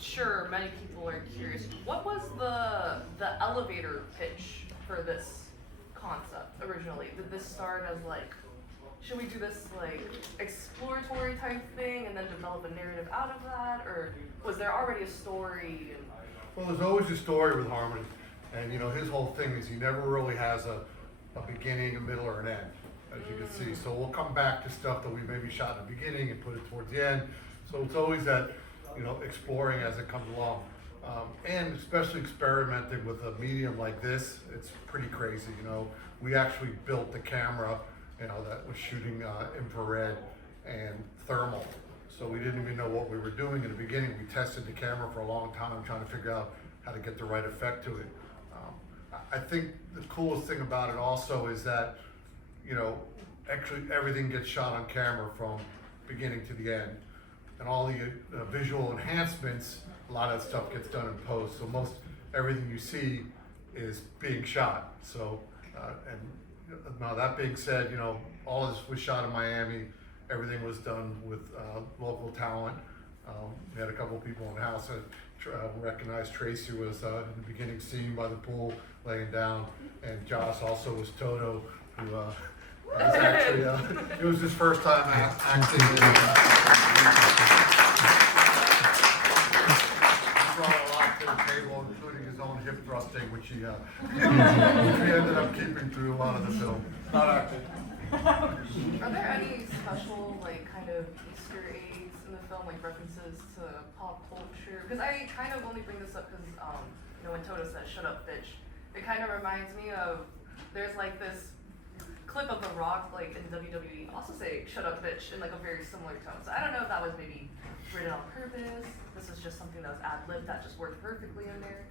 sure many people are curious. What was the elevator pitch for this concept originally? Did this start as like, should we do this like exploratory type thing and then develop a narrative out of that, or was there already a story? And Well, there's always a story with Harmony, and his whole thing is he never really has a beginning, a middle, or an end, as you can see. So we'll come back to stuff that we maybe shot in the beginning and put it towards the end. So it's always that, exploring as it comes along. And especially experimenting with a medium like this, it's pretty crazy. We actually built the camera, that was shooting infrared and thermal. So we didn't even know what we were doing in the beginning. We tested the camera for a long time trying to figure out how to get the right effect to it. I think the coolest thing about it also is that, actually everything gets shot on camera from beginning to the end. And all the visual enhancements, a lot of that stuff gets done in post. So most everything you see is being shot. So, now that being said, all of this was shot in Miami. Everything was done with local talent. We had a couple of people in the house that recognized Tracy was in the beginning scene by the pool laying down, and Josh also was Toto, who was actually, it was his first time acting. He brought a lot to the table, including his own hip thrusting, which he ended up keeping through a lot of the film. Not acting. are there any special kind of Easter eggs in the film, like references to pop culture? Because I kind of only bring this up because when Toto says "shut up, bitch," it kind of reminds me of there's like this clip of The Rock like in WWE also say "shut up, bitch" in like a very similar tone. So I don't know if that was maybe written on purpose. This is just something that was ad-libbed that just worked perfectly in there.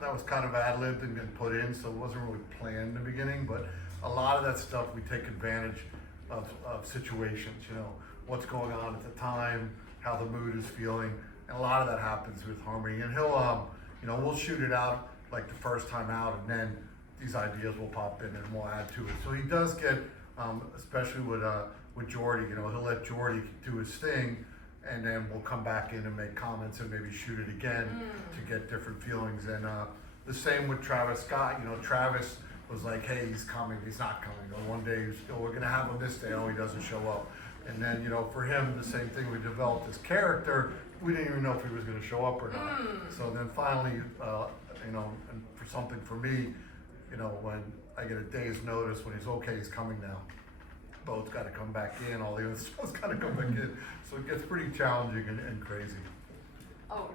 That was kind of ad-libbed and put in, so it wasn't really planned in the beginning, but a lot of that stuff we take advantage of situations, what's going on at the time, how the mood is feeling, and a lot of that happens with Harmony. And he'll, we'll shoot it out like the first time out, and then these ideas will pop in and we'll add to it. So he does get, especially with Jordy, he'll let Jordy do his thing, and then we'll come back in and make comments and maybe shoot it again to get different feelings. And the same with Travis Scott. Travis was like, hey, he's coming, he's not coming. Or one day, we're gonna have him this day, oh, he doesn't show up. And then, for him, the same thing, we developed this character, we didn't even know if he was gonna show up or not. So then finally, and for something for me, when I get a day's notice, when he's okay, he's coming now. Boat's gotta come back in, all the other stuff's gotta come back in. So it gets pretty challenging and crazy. Oh,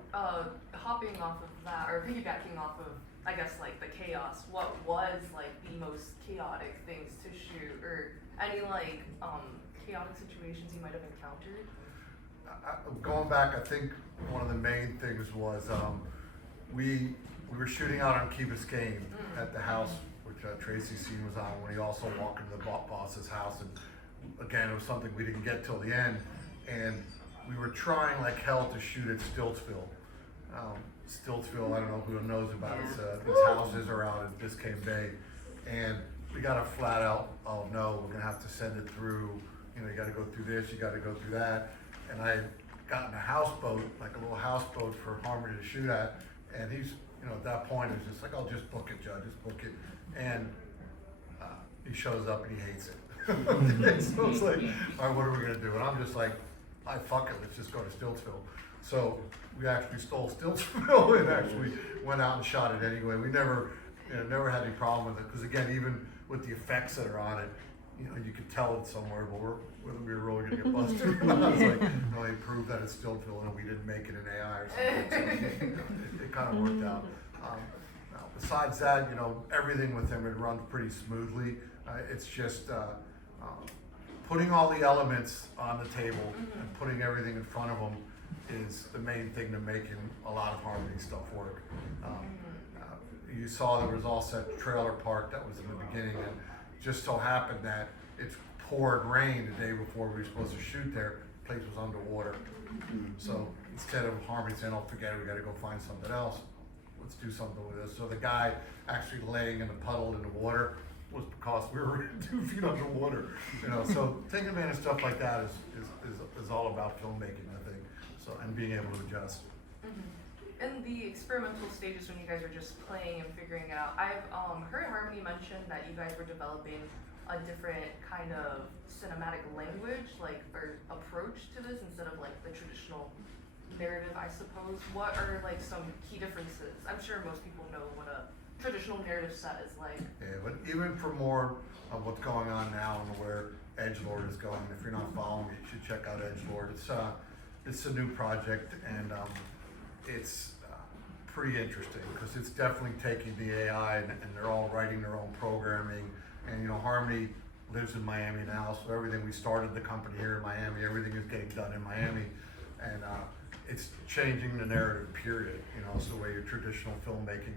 hopping off of that, or piggybacking off of, I guess, like the chaos, what was like the most chaotic things to shoot, or any chaotic situations you might have encountered? Going back, I think one of the main things was we were shooting out on Key Biscayne at the house, which Tracy's scene was on, when he also walked into the boss's house. And again, it was something we didn't get till the end. And we were trying like hell to shoot at Stiltsville. Stiltsville, I don't know who knows about it. These houses are out in Biscayne Bay. And we got a flat out, oh no, we're gonna have to send it through, you gotta go through this, you gotta go through that. And I had gotten a houseboat, like a little houseboat for Harmony to shoot at. And he's, at that point, it's just like, oh, just book it, Judd, just book it. And he shows up and he hates it. So it's like, all right, what are we gonna do? And I'm just like, fuck it, let's just go to Stiltsville. So we actually stole Stiltsville and actually went out and shot it anyway. We never had any problem with it, because again, even with the effects that are on it, you could tell it somewhere, but whether we were really gonna get busted or not. I was like, no, he proved that it's Stiltsville and we didn't make it in AI or something. So it kind of worked out. Now, besides that, everything with him, it runs pretty smoothly. It's just putting all the elements on the table and putting everything in front of him is the main thing to making a lot of Harmony stuff work. You saw there was also a trailer park that was in the beginning, and just so happened that it's poured rain the day before we were supposed to shoot there. The place was underwater. So instead of Harmony saying, oh, forget it, we gotta go find something else, let's do something with this. So the guy actually laying in the puddle in the water was because we were 2 feet underwater. So taking advantage of stuff like that is all about filmmaking, I think. So, and being able to adjust. In the experimental stages when you guys are just playing and figuring it out, I've heard Harmony mention that you guys were developing a different kind of cinematic language, like, or approach to this instead of like the traditional narrative, I suppose. What are like some key differences? I'm sure most people know what a traditional narrative set is like. Yeah, but even for more of what's going on now and where Edgelord is going, if you're not following me, you should check out Edgelord. It's a new project, and it's pretty interesting because it's definitely taking the AI and they're all writing their own programming. And Harmony lives in Miami now, so everything we started the company here in Miami, everything is getting done in Miami, and it's changing the narrative. Period. So the way your traditional filmmaking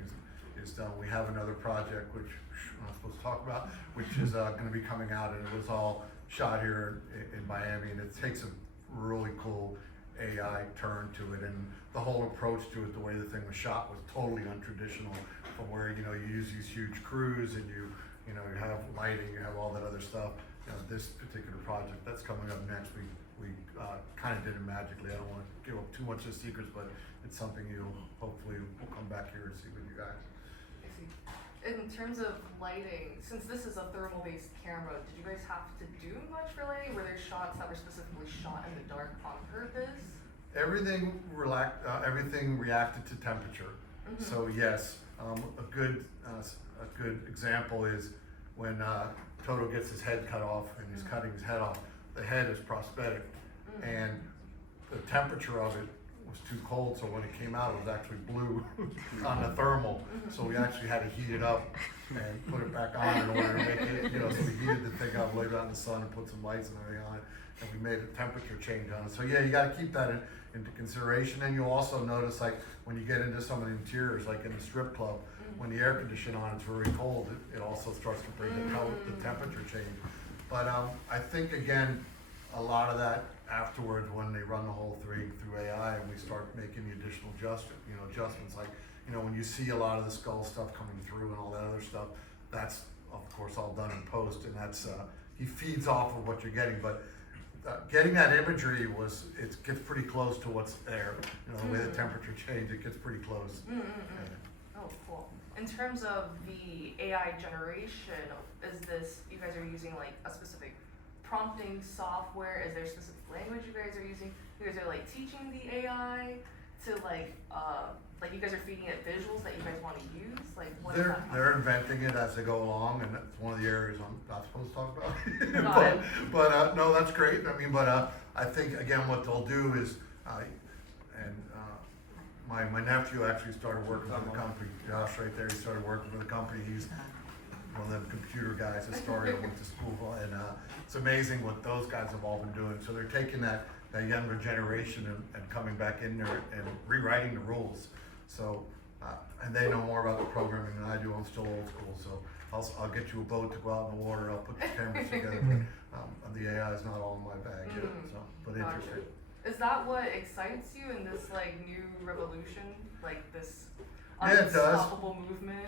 is done. We have another project which I'm not supposed to talk about, which is going to be coming out, and it was all shot here in Miami, and it takes a really cool AI turn to it, and the whole approach to it, the way the thing was shot was totally untraditional, from where you use these huge crews and you have lighting, you have all that other stuff. This particular project that's coming up next, we kind of did it magically. I don't want to give up too much of the secrets, but it's something hopefully we'll come back here and see with you guys. I see. In terms of lighting, since this is a thermal-based camera, did you guys have to do much for lighting? Were there shots that were specifically shot in the dark on purpose? Everything reacted to temperature. So yes, a good example is when Toto gets his head cut off and he's cutting his head off. The head is prosthetic, and the temperature of it was too cold, so when it came out, it was actually blue on the thermal. So we actually had to heat it up and put it back on in order to make it, so we heated the thing up, laid it out in the sun, and put some lights and everything on it, and we made a temperature change on it. So yeah, you got to keep that into consideration. And you'll also notice, like, when you get into some of the interiors, like in the strip club, when the air conditioning on it's very cold, it also starts to bring the temperature change. But I think, again, a lot of that afterwards, when they run the whole thing through AI and we start making the additional adjustments, like, when you see a lot of the skull stuff coming through and all that other stuff, that's of course all done in post, and that's he feeds off of what you're getting. But getting that imagery it gets pretty close to what's there. The way the temperature changed, it gets pretty close. Oh, cool. In terms of the AI generation, you guys are using like a specific prompting software? Is there a specific language you guys are using? You guys are like teaching the AI to like you guys are feeding it visuals that you guys want to use? Like what is that? They're inventing it as they go along, and that's one of the areas I'm not supposed to talk about. Got it. But no, that's great. I mean, but I think again what they'll do is, my nephew actually started working for the company. Josh, right there, he started working for the company. He's one of them computer guys, Astoria, went to school, and it's amazing what those guys have all been doing. So they're taking that younger generation and coming back in there and rewriting the rules. So, and they know more about the programming than I do. I'm still old school, so I'll get you a boat to go out in the water. I'll put the cameras together. But the AI is not all in my bag yet. So, but interesting. Is that what excites you in this like new revolution, like this Yeah, it does. unstoppable movement?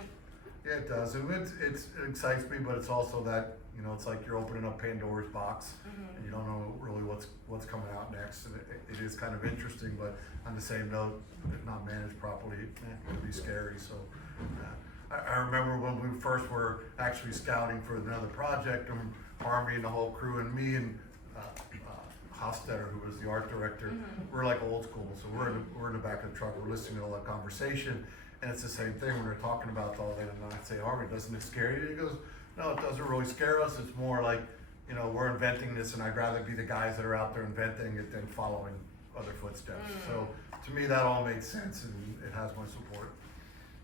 Yeah, it does. And it excites me, but it's also that, it's like you're opening up Pandora's box, and you don't know really what's coming out next. And it is kind of interesting, but on the same note, if not managed properly, it can be scary. So I remember when we first were actually scouting for another project, and Harmony and the whole crew, and me and Hostetter, who was the art director, we're like old school. So we're in the back of the truck, we're listening to all that conversation. And it's the same thing when they're talking about all that, and I say, Harvey, doesn't it scare you? He goes, no, it doesn't really scare us. It's more like, we're inventing this, and I'd rather be the guys that are out there inventing it than following other footsteps. So to me, that all made sense, and it has my support.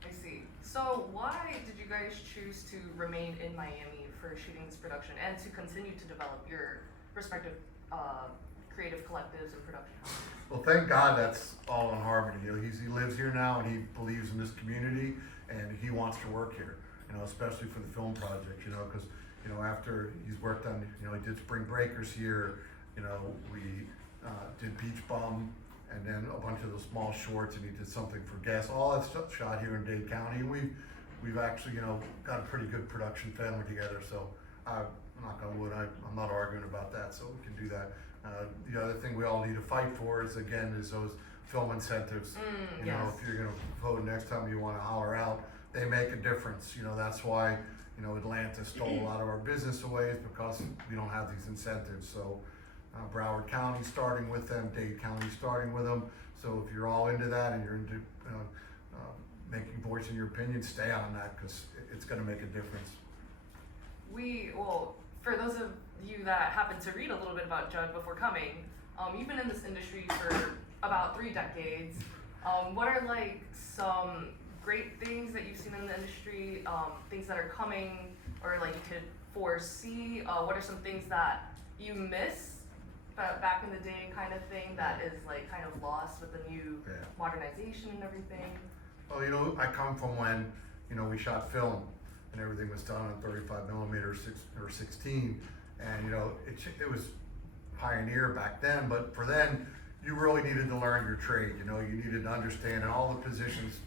I see. So why did you guys choose to remain in Miami for shooting this production and to continue to develop your respective creative collectives and production houses? Well, thank God that's all in Harmony. He lives here now, and he believes in this community, and he wants to work here. Especially for the film project. Because after he's worked on, he did Spring Breakers here. We did Beach Bum, and then a bunch of the small shorts, and he did something for Guess. All that stuff shot here in Dade County. We've actually, got a pretty good production family together. So, knock on wood, I'm not arguing about that. So we can do that. The other thing we all need to fight for is those film incentives. You know, Yes. if you're gonna vote next time you wanna holler out, they make a difference. You know, that's why, you know, Atlanta stole a lot of our business away, is because we don't have these incentives. So Broward County starting with them, Dade County starting with them. So if you're all into that and you're into voicing your opinion, stay on that, because it's gonna make a difference. Well, for those of you that happen to read a little bit about Judd before coming, you've been in this industry for about 3 decades. What are like some great things that you've seen in the industry, things that are coming, or like you could foresee? What are some things that you miss back in the day, kind of thing, that is like kind of lost with the new modernization and everything? Well, you know, I come from when, you know, we shot film and everything was done on 35 millimeter or 16, and you know, it was pioneer back then. But for then, you really needed to learn your trade. You know, you needed to understand all the positions.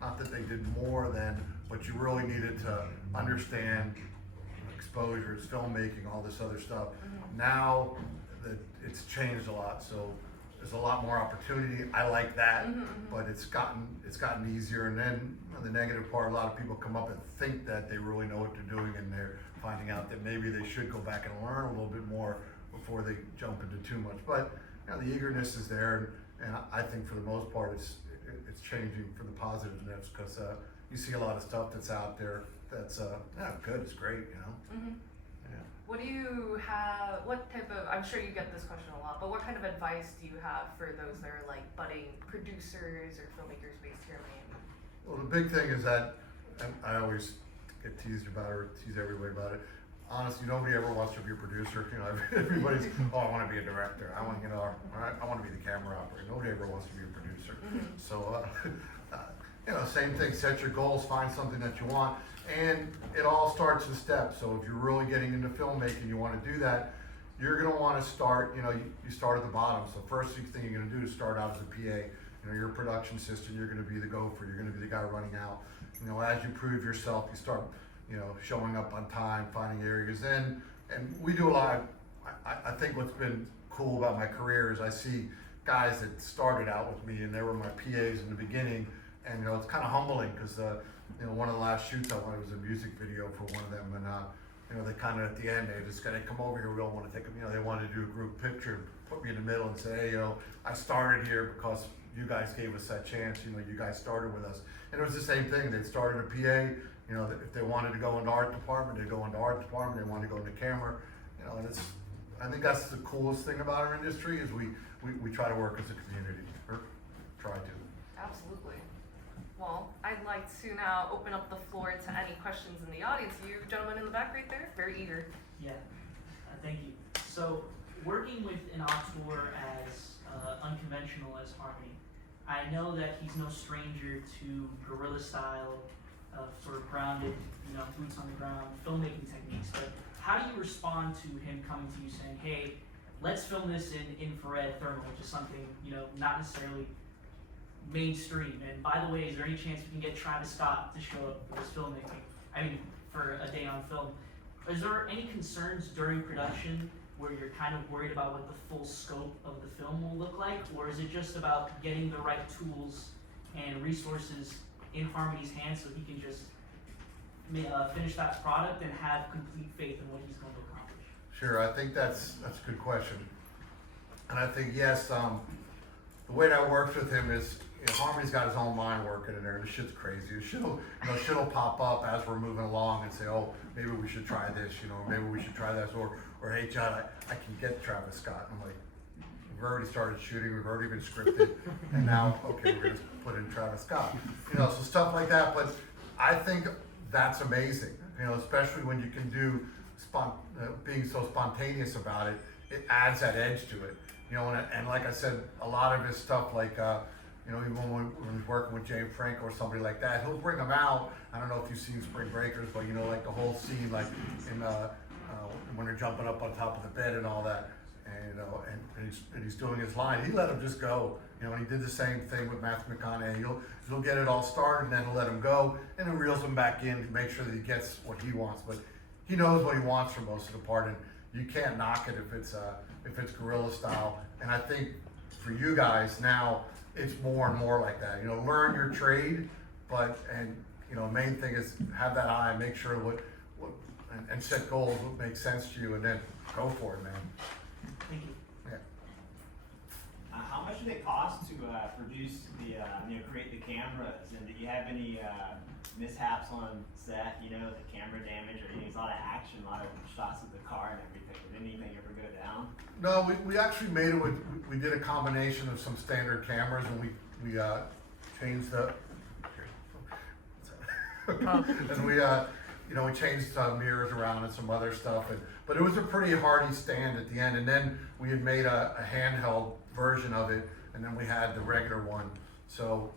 Not that they did more then, but you really needed to understand exposures, filmmaking, all this other stuff. Now that it's changed a lot, so there's a lot more opportunity. I like that, but it's gotten easier. And then the negative part, a lot of people come up and think that they really know what they're doing, and they're finding out that maybe they should go back and learn a little bit more before they jump into too much. But you know, the eagerness is there, and I think for the most part it's changing for the positiveness, because you see a lot of stuff that's out there that's good, it's great, you know. What do you have, what type of, I'm sure you get this question a lot, but what kind of advice do you have for those that are like budding producers or filmmakers based here in Miami? Well, the big thing is that, and I always get teased about it, or tease everybody about it. Honestly, nobody ever wants to be a producer. You know, everybody's, oh, I want to be a director. I want, you know, I want to be the camera operator. Nobody ever wants to be a producer. So, you know, same thing. Set your goals. Find something that you want, and it all starts in steps. So if you're really getting into filmmaking, you want to do that, you're going to want to start. You know, you start at the bottom. So first thing you're going to do is start out as a PA. You know, you're a production assistant. You're going to be the gopher. You're going to be the guy running out. You know, as you prove yourself, you start, you know, showing up on time, finding areas in, and we do a lot. I think what's been cool about my career is I see guys that started out with me and they were my PAs in the beginning, and you know, it's kind of humbling, because you know, one of the last shoots I wanted was a music video for one of them, and you know, they kind of at the end, they just gotta come over here, we don't want to take them, you know, they wanted to do a group picture, put me in the middle and say, hey, you know, I started here because you guys gave us that chance, you know, you guys started with us. And it was the same thing, they started a PA, you know, if they wanted to go into art department, they go into art department, they wanted to go into camera, you know, and it's, I think that's the coolest thing about our industry, is we try to work as a community, or try to. Absolutely. Well, I'd like to now open up the floor to any questions in the audience. You gentlemen in the back right there, very eager. Yeah, thank you. So, working with an auteur as unconventional as Harmony, I know that he's no stranger to guerrilla style, sort of grounded, you know, boots on the ground filmmaking techniques. But how do you respond to him coming to you saying, "Hey, let's film this in infrared thermal," which is something, you know, not necessarily mainstream. And by the way, is there any chance we can get Travis Scott to show up for this filmmaking? I mean, for a day on film. Is there any concerns during production where you're kind of worried about what the full scope of the film will look like? Or is it just about getting the right tools and resources in Harmony's hands so he can just finish that product and have complete faith in what he's going to accomplish? Sure, I think that's a good question. And I think, yes, the way that works with him is, you know, Harmony's got his own mind working in there. This shit's crazy. Shit'll pop up as we're moving along and say, oh, maybe we should try this, you know, maybe we should try this, or hey, Judd, I can get Travis Scott. And I'm like, we've already started shooting, we've already been scripted, and now, okay, we're gonna put in Travis Scott. You know, so stuff like that. But I think that's amazing, you know, especially when you can do being so spontaneous about it. It adds that edge to it, you know. And like I said, a lot of his stuff, like you know, even when he's working with James Franco or somebody like that, he'll bring them out. I don't know if you've seen Spring Breakers, but you know, like the whole scene, like in when they're jumping up on top of the bed and all that, and you know, and he's doing his line. He let him just go, you know. And he did the same thing with Matthew McConaughey. He'll get it all started, and then he'll let him go, and then reels him back in to make sure that he gets what he wants. But he knows what he wants for most of the part, and you can't knock it if it's guerrilla style. And I think for you guys now, it's more and more like that. You know, learn your trade, and you know, main thing is have that eye, make sure and set goals what makes sense to you, and then go for it, man. Thank you. Yeah. How much do they cost to produce create the cameras? And do you have any mishaps on set? You know, the camera damage, or there's a lot of action, a lot of shots of the car and everything. Did anything ever go down? No, we actually made it with, we did a combination of some standard cameras, and we changed the, and we we changed some mirrors around and some other stuff, but it was a pretty hardy stand at the end, and then we had made a handheld version of it, and then we had the regular one, so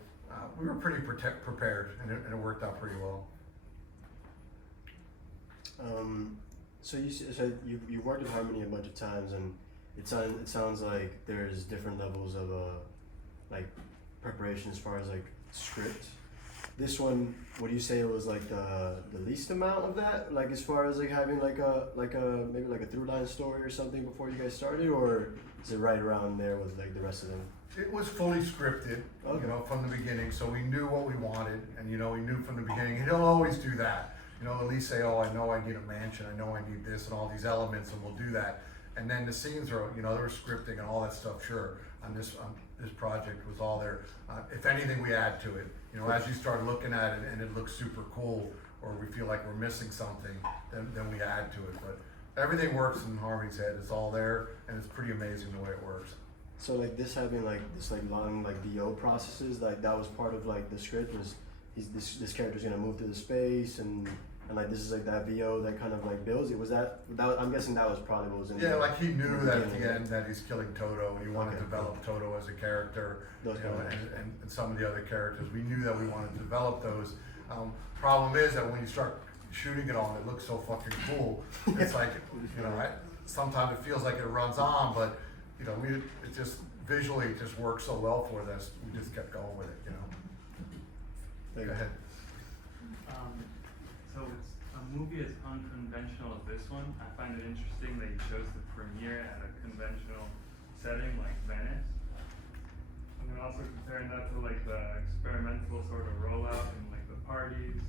we were pretty prepared, and it worked out pretty well. So you've worked with Harmony a bunch of times, and it sounds like there's different levels of like preparation as far as like script. This one, would you say it was like the least amount of that? Like as far as like having maybe like a through line story or something before you guys started, or is it right around there with like the rest of them? It was fully scripted, Okay. you know, from the beginning, so we knew what we wanted, and you know, we knew from the beginning. And he'll always do that. You know, at least say, oh, I know I need a mansion, I know I need this and all these elements, and we'll do that. And then the scenes are, you know, there was scripting and all that stuff, sure, on this project was all there. If anything, we add to it. You know, as you start looking at it and it looks super cool, or we feel like we're missing something, then we add to it. But everything works in Harmony's head, it's all there, and it's pretty amazing the way it works. So like this having like this like long like VO processes, like that was part of like the script, was this character's gonna move through the space, and like this is like that VO that kind of like builds it. Was that I'm guessing that was probably what was in Yeah, the, like he knew that at the beginning. end that he's killing Toto, and he wanted to develop Toto as a character, Those you know, kind of- and some of the other characters. We knew that we wanted to develop those. Problem is that when you start shooting it all, it looks so fucking cool. It's like, you know, sometimes it feels like it runs on, but you know, it just visually it just works so well for us. We just kept going with it, you know. Like, Go ahead. So it's a movie as unconventional as this one. I find it interesting that you chose to premiere at a conventional setting like Venice. And then also comparing that to like the experimental sort of rollout and like the parties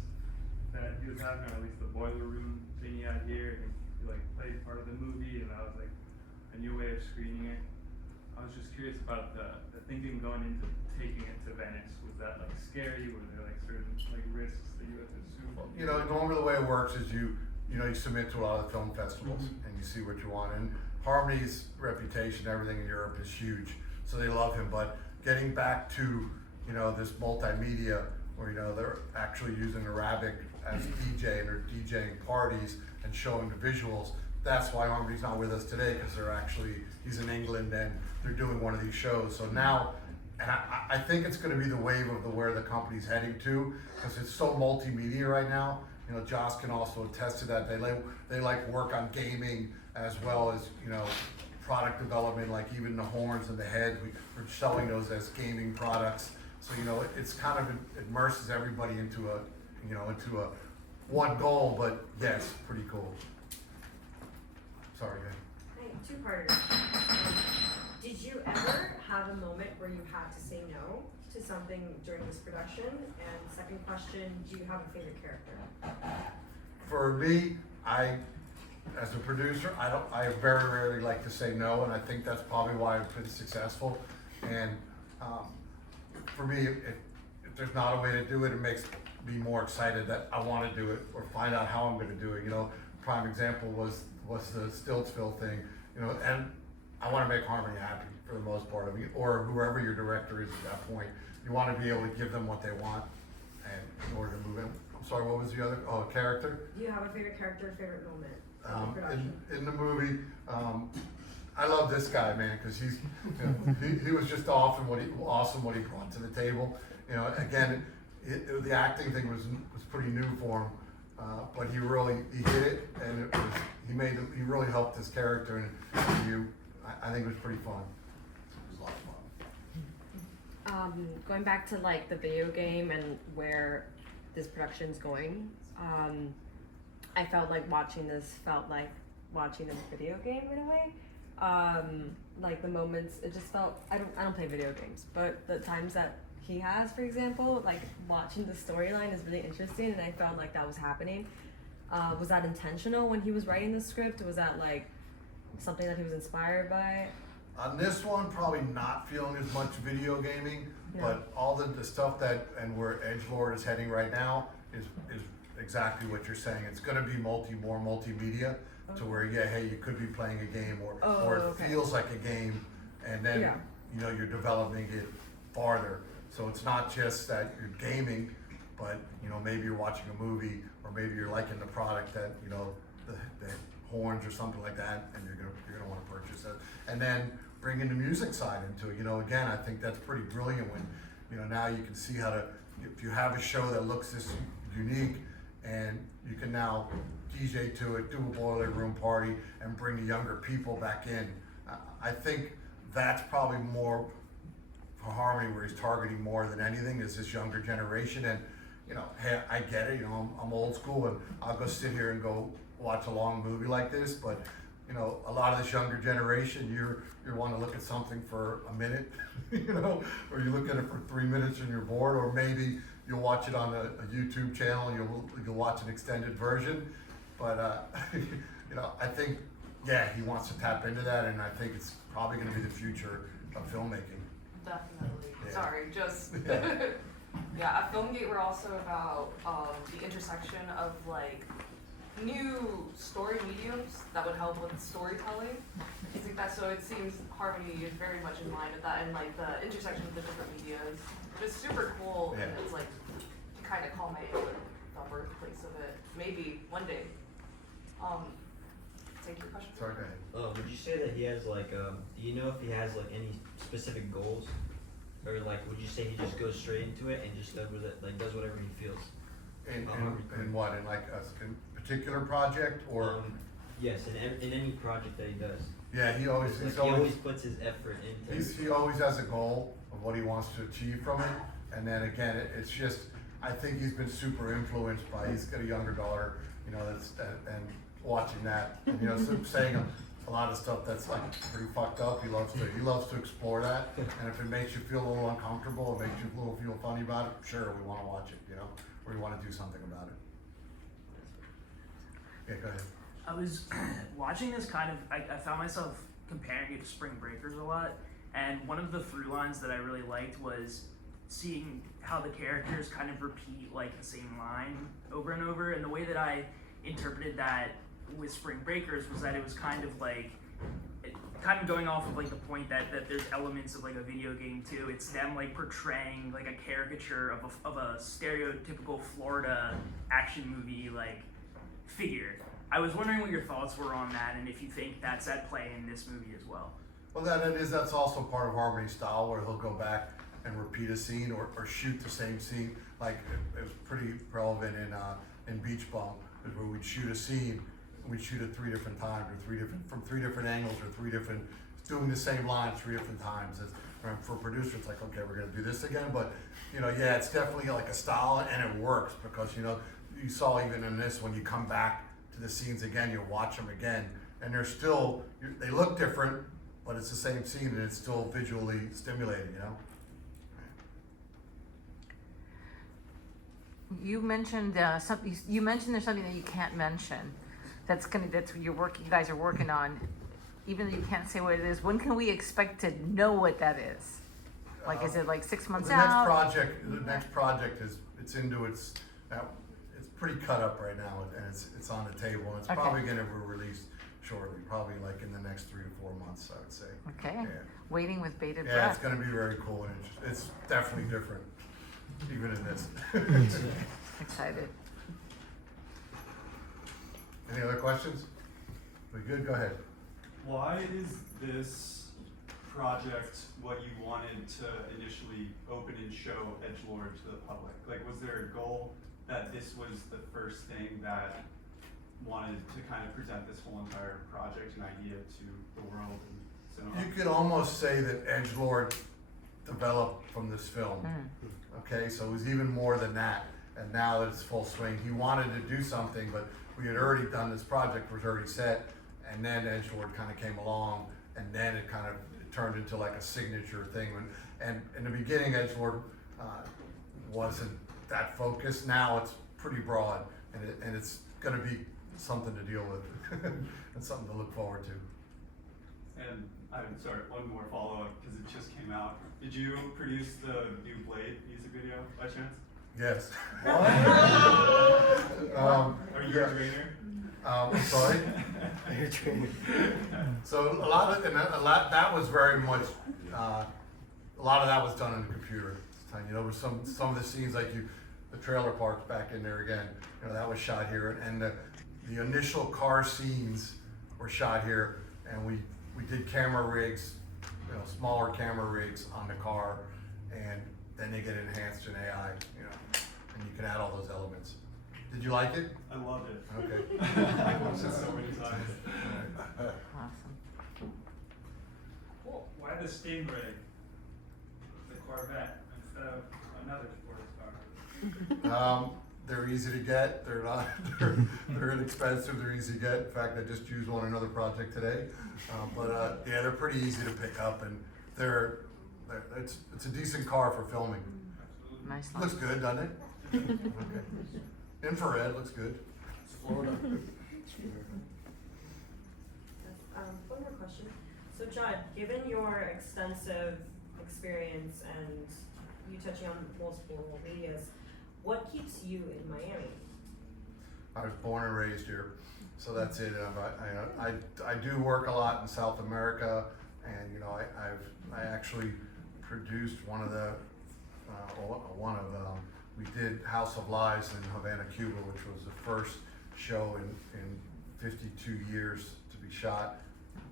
that he was having, or at least the boiler room thing he had here. And he like played part of the movie, and that was like a new way of screening it. I was just curious about the thinking going into taking it to Venice. Was that like scary? Were there like certain like risks that you had to assume? You know, normally the way it works is you submit to a lot of film festivals and you see what you want. And Harmony's reputation, everything in Europe is huge, so they love him. But getting back to, you know, this multimedia where, you know, they're actually using Arabic as DJ and they're DJing parties and showing the visuals. That's why Harmony's not with us today, because he's in England and they're doing one of these shows. So now, and I think it's going to be the wave of where the company's heading to, because it's so multimedia right now. You know, Josh can also attest to that. They like work on gaming as well as, you know, product development, like even the horns and the head. We're selling those as gaming products. So, you know, it's kind of, it immerses everybody into a one goal, but yes, pretty cool. Sorry, go ahead. Hey, two-parter. Did you ever have a moment where you had to say no to something during this production? And second question, do you have a favorite character? For me, as a producer, I very rarely like to say no, and I think that's probably why I've been successful. And for me, if there's not a way to do it, it makes me more excited that I want to do it or find out how I'm going to do it. You know, prime example was the Stiltsville thing. You know, and I want to make Harmony happy for the most part of it, or whoever your director is at that point. You want to be able to give them what they want, and in order to move in. I'm sorry, what was the other? Oh, character. Do you have a favorite character, favorite moment of the production? In the movie, I love this guy, man, because he's, you know, he was just awesome what he brought to the table. You know, again, the acting thing was pretty new for him, but he did it, and he really helped his character, and I think it was pretty fun. It was a lot of fun. Going back to like the video game and where this production's going, I felt like watching this felt like watching a video game in a way. like the moments, it just felt, I don't play video games, but the times that he has, for example, like watching the storyline is really interesting, and I felt like that was happening. Was that intentional when he was writing the script? Was that like something that he was inspired by? On this one, probably not feeling as much video gaming, Yeah. but all the stuff that, and where Edgelord is heading right now is exactly what you're saying. It's gonna be more multimedia, to where, yeah, hey, you could be playing a game, or it okay. feels like a game, and then, Yeah. you know, you're developing it farther. So it's not just that you're gaming, but, you know, maybe you're watching a movie, or maybe you're liking the product that, you know, the horns or something like that, and you're gonna wanna purchase it. And then bringing the music side into it, you know, again, I think that's pretty brilliant when, you know, now you can see how to, if you have a show that looks this unique, and you can now DJ to it, do a boiler room party, and bring the younger people back in. I think that's probably more for Harmony, where he's targeting more than anything, is this younger generation. And, you know, hey, I get it, you know, I'm old school, and I'll go sit here and go watch a long movie like this, but, you know, a lot of this younger generation, you want to look at something for a minute, you know, or you look at it for 3 minutes and you're bored, or maybe you'll watch it on a YouTube channel and you'll watch an extended version. But you know, I think, yeah, he wants to tap into that, and I think it's probably going to be the future of filmmaking. Definitely. Yeah. Sorry, just Yeah. yeah. At FilmGate, we're also about the intersection of like new story mediums that would help with storytelling. I think that, so it seems Harmony is very much in line with that, and like the intersection of the different media is just super cool. Yeah. And it's like kind of culminate with the birthplace of it. Maybe one day. Take your question. Sorry, go ahead. Would you say that he has like, do you know if he has like any specific goals, or like would you say he just goes straight into it and just does with it, like does whatever he feels? In what? In like a particular project, or? Yes, in any project that he does. Yeah, he always Like, he always puts his effort into. he always has a goal of what he wants to achieve from it, and then again, it's just, I think he's been super influenced by, he's got a younger daughter, you know, and watching that, and, you know, saying a lot of stuff that's like pretty fucked up. He loves to explore that, and if it makes you feel a little uncomfortable, it makes you feel funny about it, sure, we want to watch it, you know, or we want to do something about it. Yeah, go ahead. I was watching this I found myself comparing it to Spring Breakers a lot, and one of the through lines that I really liked was seeing how the characters kind of repeat like the same line over and over, and the way that I interpreted that with Spring Breakers was that it was kind of like, kind of going off of like the point that there's elements of like a video game too. It's them like portraying like a caricature of a stereotypical Florida action movie like figure. I was wondering what your thoughts were on that, and if you think that's at play in this movie as well. Well, that's also part of Harmony's style, where he'll go back and repeat a scene, or shoot the same scene. Like, it was pretty relevant in Beach Bum, where we'd shoot a scene, and we'd shoot it 3 different times, or from three different angles, or doing the same line 3 different times. For a producer, it's like, okay, we're gonna do this again, but, you know, yeah, it's definitely like a style, and it works, because, you know, you saw even in this, when you come back to the scenes again, you watch them again, and they look different, but it's the same scene, and it's still visually stimulating, you know? You mentioned something. You mentioned there's something that you can't mention. You guys are working on, even though you can't say what it is. When can we expect to know what that is? Like, is it like 6 months The out? next project it's pretty cut up right now, and it's on the table, and it's Okay. probably gonna be released shortly, probably like in the next 3 to 4 months, I would say. Okay. Yeah. Waiting with bated Yeah, it's breath. gonna be very cool, and it's definitely different, even in this. Excited. Any other questions? We good? Go ahead. Why is this project what you wanted to initially open and show Edgelord to the public? Like, was there a goal that this was the first thing that wanted to kind of present this whole entire project and idea to the world and cinema? You could almost say that Edgelord developed from this film. Okay, so it was even more than that, and now that it's full swing. He wanted to do something, but we had already done this project, was already set, and then Edgelord kind of came along, and then it kind of turned into like a signature thing. And in the beginning, Edgelord wasn't that focused. Now it's pretty broad, and it's going to be something to deal with and something to look forward to. And I'm sorry, one more follow-up, because it just came out. Did you produce the new Blade music video by chance? Yes. Are you a trainer? Sorry. You're training. So a lot of that was very much a lot of that was done on the computer. You know, with some of the scenes like the trailer parks back in there again. You know, that was shot here, and the initial car scenes were shot here, and we did camera rigs, you know, smaller camera rigs on the car, and then they get enhanced in AI, you know, and you can add all those elements. Did you like it? I loved it. Okay. I watched it so many times. Awesome. Cool. Why the Stingray, the Corvette, instead of another sports car? They're easy to get. They're not. They're inexpensive. They're easy to get. In fact, I just used one on another project today. Yeah, they're pretty easy to pick up, and it's a decent car for filming. Nice. Looks good, doesn't it? Okay. Infrared looks good. It's Florida. One more question. So Judd, given your extensive experience and you touching on multiple medias, what keeps you in Miami? I was born and raised here, so that's it. I do work a lot in South America, and you know I actually produced one of we did House of Lies in Havana, Cuba, which was the first show in 52 years to be shot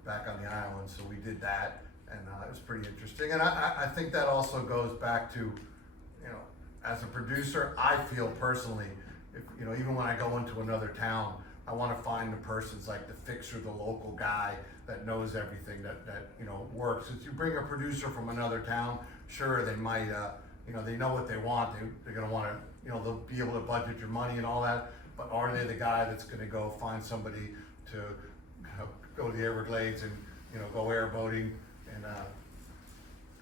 back on the island. So we did that, and it was pretty interesting. And I think that also goes back to, you know, as a producer, I feel personally, if, you know, even when I go into another town, I want to find the person's like the fixer, the local guy that knows everything, that you know, works. If you bring a producer from another town, sure, they might, you know, they know what they want. They're going to want to, you know, they'll be able to budget your money and all that. But are they the guy that's going to go find somebody to, you know, go to the Everglades and, you know, go airboating and,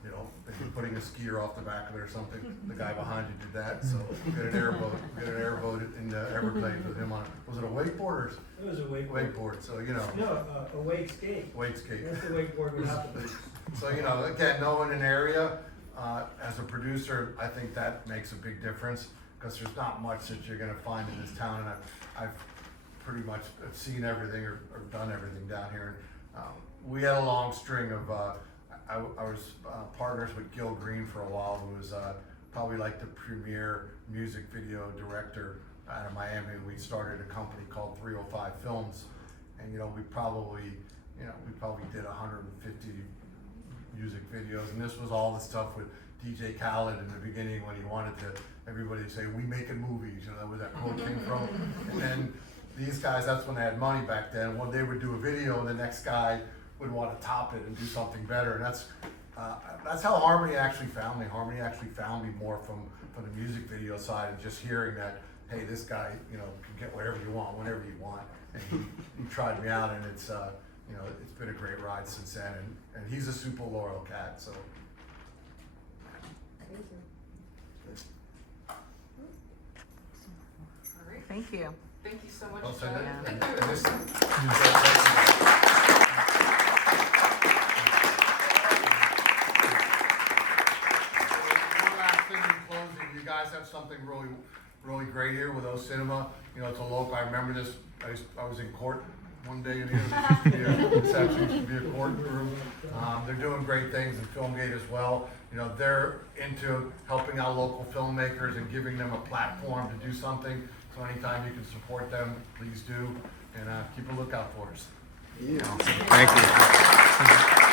you know, maybe putting a skier off the back of it or something. The guy behind you did that, so get an airboat in the Everglades with him on. Was it a wakeboard or? It was a wakeboard. Wakeboard. So you know. No, a wake skate. Wake skate. That's the wakeboard would have to be. So you know, again, knowing an area as a producer, I think that makes a big difference because there's not much that you're going to find in this town, and I've pretty much seen everything or done everything down here. We had a long string of. I was partners with Gil Green for a while, who was probably like the premier music video director out of Miami. We started a company called 305 Films, and you know we probably did 150 music videos, and this was all the stuff with DJ Khaled in the beginning when he wanted everybody to say we making movies, you know, that was that quote came from. And then these guys, that's when they had money back then. When they would do a video, and the next guy would want to top it and do something better, and that's how Harmony actually found me. Harmony actually found me more from the music video side, and just hearing that, hey, this guy, you know, can get whatever you want, whenever you want, and he tried me out, and it's you know, it's been a great ride since then, and he's a super loyal cat, so. Thank you. All right. Thank you. Thank you so much. Well, so Judd. then- Thank and you. this- One last thing in closing, you guys have something really great here with O Cinema. You know, it's a local. I remember this. I was in court one day, and this actually used to be a courtroom. They're doing great things in FilmGate as well. You know, they're into helping out local filmmakers and giving them a platform to do something. So anytime you can support them, please do, and keep a lookout for us. Yeah. Thank you.